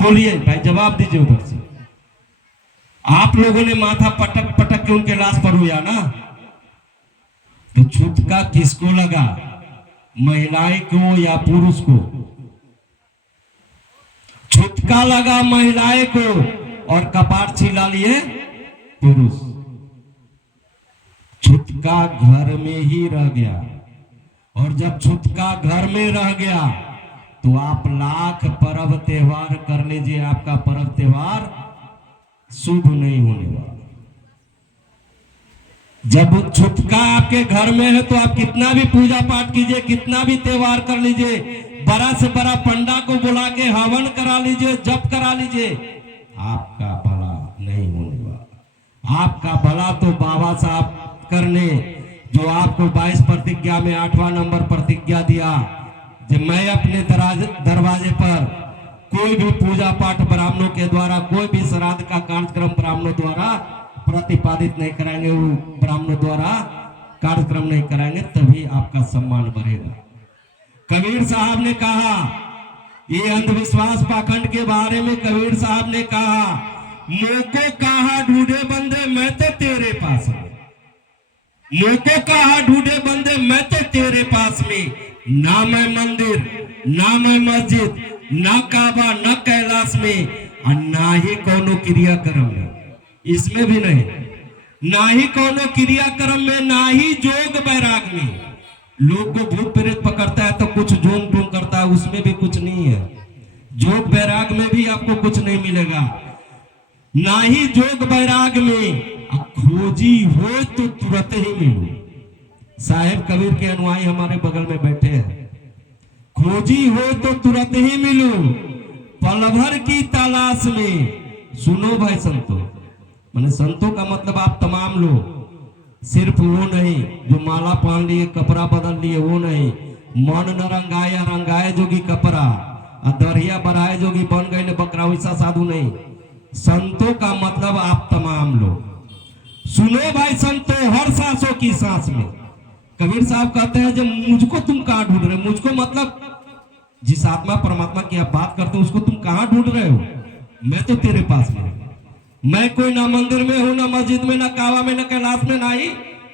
बोलिए भाई, जवाब दीजिए उधर से। आप लोगों ने माथा पटक पटक के उनके लाश पर हुआ ना, तो छुटका किसको लगा, महिलाएं को या पुरुष को? छुटका लगा महिलाएं को और कपाट छिला लिए पुरुष। छुटका घर में ही रह गया, और जब छुटका घर में रह गया तो आप लाख पर्व त्योहार कर लीजिए, आपका पर्व त्योहार शुभ नहीं होने वाला। जब छुटका आपके घर में है तो आप कितना भी पूजा पाठ कीजिए, कितना भी त्योहार कर लीजिए, बड़ा से बड़ा पंडा को बुला के हवन करा लीजिए, जप करा लीजिए, आपका भला नहीं होने वाला। आपका भला तो बाबा साहब करने, जो आपको 22 प्रतिज्ञा में 8वां नंबर प्रतिज्ञा दिया, जब मैं अपने दरवाजे पर कोई भी पूजा पाठ ब्राह्मणों के द्वारा, कोई भी श्राद्ध का कार्यक्रम ब्राह्मणों द्वारा प्रतिपादित नहीं कराएंगे, वो ब्राह्मणों द्वारा कार्यक्रम नहीं कराएंगे, तभी आपका सम्मान बढ़ेगा। कबीर साहब ने कहा, ये अंधविश्वास पाखंड के बारे में कबीर साहब ने कहा, मोको कहा ढूंढे बंदे मैं तो तेरे पास में, मोको कहा ढूंढे बंदे मैं तो तेरे पास में, ना मैं मंदिर ना मैं मस्जिद, ना काबा ना कैलाश में, और ना ही कोनो क्रियाक्रम में, इसमें भी नहीं, ना ही कोनो क्रियाक्रम में, ना ही जोग बैराग में। लोग को भूत प्रेत पकड़ता है तो कुछ जोग ढोंग करता है, उसमें भी कुछ नहीं है। जोग बैराग में भी आपको कुछ नहीं मिलेगा, ना ही जोग बैराग में। खोजी हो तो तुरंत ही मिलो। साहेब कबीर के अनुयायी हमारे बगल में बैठे हैं। खोजी हो तो तुरंत ही मिलो, पल भर की तलाश में। सुनो भाई संतो, माने संतों का मतलब आप तमाम लोग, सिर्फ वो नहीं जो माला पहन लिए कपड़ा बदल लिए, वो नहीं, मन न रंगाया रंगाए जोगी कपड़ा, दरिया बढ़ाए जोगी बन गए बकरा, वैसा साधु नहीं। संतों का मतलब आप तमाम लोग। सुनो भाई संतो, हर सांसों की सांस में। कबीर साहब कहते हैं जब मुझको तुम कहां ढूंढ रहे हो, मुझको मतलब जिस आत्मा परमात्मा की आप बात करते हो उसको तुम कहां ढूंढ रहे हो? मैं तो तेरे पास में। मैं कोई ना मंदिर में हूं, ना मस्जिद में, ना काबा में, ना कैलाश में, ना ही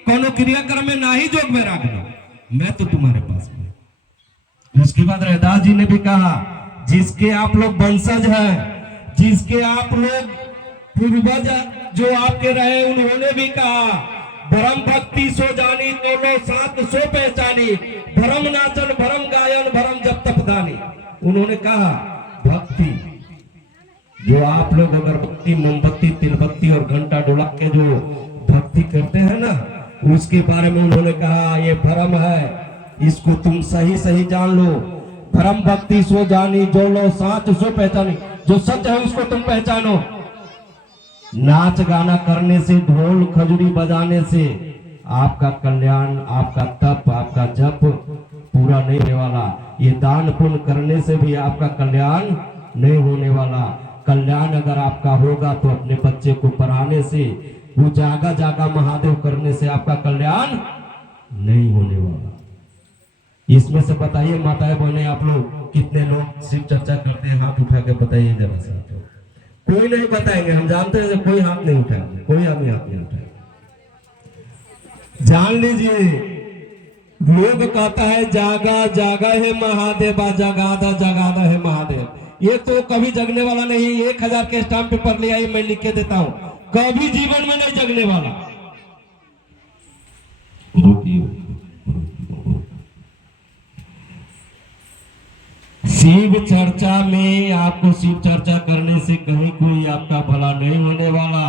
कोनो क्रियाक्रम में, ना ही जोग बैराग में, मैं तो तुम्हारे पास में। उसके बाद रैदास जी ने भी कहा, जिसके आप लोग वंशज हैं, जिसके आप लोग पूर्वज जो आपके रहे, उन्होंने भी कहा, भरम भक्ति सो जानी दोनों साथ सो पहचानी, भरम नाचन भरम गायन भरम जब तप दानी। उन्होंने कहा भक्ति, जो आप लोग अगरबत्ती मोमबत्ती तिलबत्ती और घंटा डोला के जो भक्ति करते हैं ना, उसके बारे में उन्होंने कहा ये भरम है, इसको तुम सही सही जान लो। भरम भक्ति सो जानी जो लो साथ सो पहचानी, जो सच है उसको तुम पहचानो। नाच गाना करने से, ढोल खजूरी बजाने से आपका कल्याण, आपका तप, आपका जप पूरा नहीं होने वाला। ये दान पुण्य करने से भी आपका कल्याण नहीं होने वाला। कल्याण अगर आपका होगा तो अपने बच्चे को पढ़ाने से, वो जागा जागा महादेव करने से आपका कल्याण नहीं होने वाला। इसमें से बताइए माताएं बहने, आप लोग कितने लोग शिव चर्चा करते हैं? हाथ उठा के बताइए जरा सा। कोई नहीं बताएंगे, हम जानते हैं कोई हाथ नहीं उठाएंगे, कोई आदमी हाथ नहीं उठाएंगे। जान लीजिए, लोग कहता है जागा जागा है महादेव, जगादा जगादा है महादेव। ये तो कभी जगने वाला नहीं। 1000 के स्टाम्प पेपर ले आई, मैं लिख के देता हूं, कभी जीवन में नहीं जगने वाला। शिव चर्चा में आपको शिव चर्चा करने से कहीं कोई आपका भला नहीं होने वाला।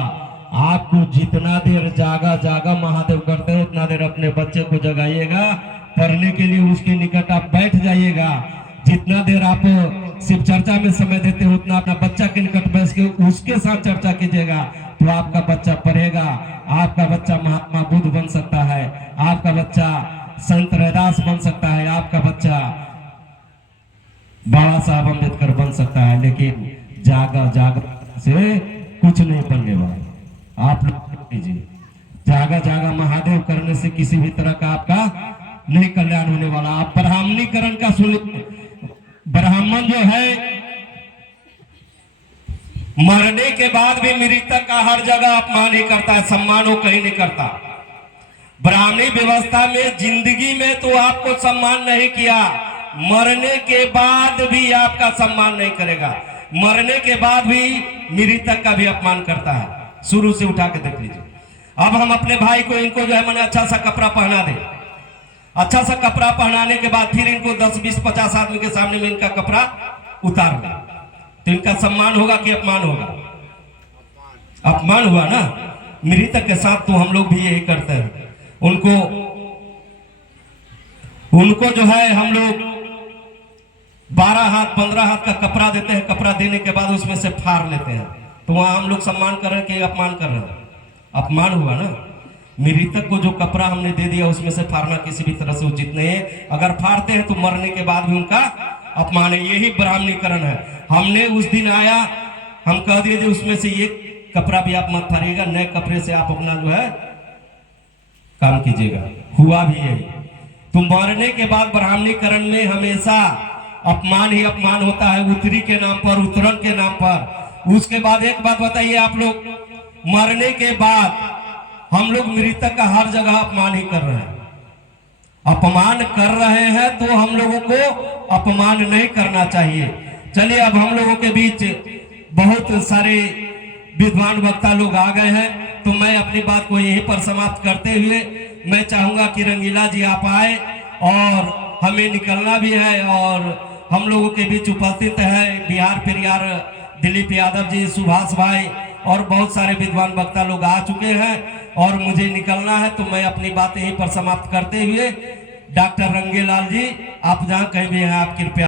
आपको जितना देर जागा जागा महादेव करते हैं, उतना देर अपने बच्चे को जगाइएगा, पढ़ने के लिए उसके निकट आप बैठ जाइएगा। जितना देर आप शिव चर्चा में समय देते हो, उतना अपना बच्चा के निकट बैठ के उसके साथ चर्चा कीजिएगा, तो आपका बच्चा पढ़ेगा। आपका बच्चा महात्मा बुद्ध बन सकता है, आपका बच्चा संत रैदास बन सकता है, आपका बच्चा बाबा साहब अम्बेडकर बन सकता है। लेकिन जागा जागा से कुछ नहीं बनने वाला। आप लोग कीजिए, जागा जागा महादेव करने से किसी भी तरह का आपका नहीं कल्याण होने वाला। आप ब्राह्मणीकरण का सुन, ब्राह्मण जो है मरने के बाद भी मृतक का हर जगह अपमान ही करता है, सम्मान वो कहीं नहीं करता। ब्राह्मणी व्यवस्था में जिंदगी में तो आपको सम्मान नहीं किया, मरने के बाद भी आपका सम्मान नहीं करेगा, मरने के बाद भी मृतक का भी अपमान करता है। शुरू से उठा के देख लीजिए। अब हम अपने भाई को, इनको जो है मैंने अच्छा सा कपड़ा पहना दे, अच्छा सा कपड़ा पहनाने के बाद फिर इनको 10, 20, 50 आदमी के सामने में इनका कपड़ा उतार दे, तो इनका सम्मान होगा कि अपमान होगा? अपमान हुआ ना। मृतक के साथ तो हम लोग भी यही करते हैं। उनको जो है हम लोग 12 हाथ 15 हाथ का कपड़ा देते हैं, कपड़ा देने के बाद उसमें से फाड़ लेते हैं, तो वहां हम लोग सम्मान कर रहे हैं कि अपमान कर रहे हैं? अपमान हुआ ना। मृतक को जो कपड़ा हमने दे दिया उसमें से फाड़ना किसी भी तरह से उचित नहीं है। अगर फाड़ते हैं तो मरने के बाद भी उनका अपमान है, यही ब्राह्मणीकरण है। हमने उस दिन आया, हम कह दिए उसमें से ये कपड़ा भी आप मत फाड़िएगा, नए कपड़े से आप अपना जो है काम कीजिएगा। हुआ भी यही। तो मरने के बाद ब्राह्मणीकरण में हमेशा अपमान ही अपमान होता है, उत्तरी के नाम पर, उत्तरण के नाम पर। उसके बाद एक बात बताइए आप लोग, मरने के बाद हम लोग मृतक का हर जगह अपमान ही कर रहे हैं। अपमान कर रहे हैं तो हम लोगों को अपमान नहीं करना चाहिए। चलिए, अब हम लोगों के बीच बहुत सारे विद्वान वक्ता लोग आ गए हैं, तो मैं अपनी बात को यहीं पर समाप्त करते हुए मैं चाहूंगा कि रंगीला जी आप आए, और हमें निकलना भी है। और हम लोगों के बीच उपस्थित है बिहार पेरियार दिलीप यादव जी, सुभाष भाई और बहुत सारे विद्वान वक्ता लोग आ चुके हैं, और मुझे निकलना है, तो मैं अपनी बात यहीं पर समाप्त करते हुए डॉक्टर रंगीलाल जी, आप जहाँ कहीं भी हैं आप कृपया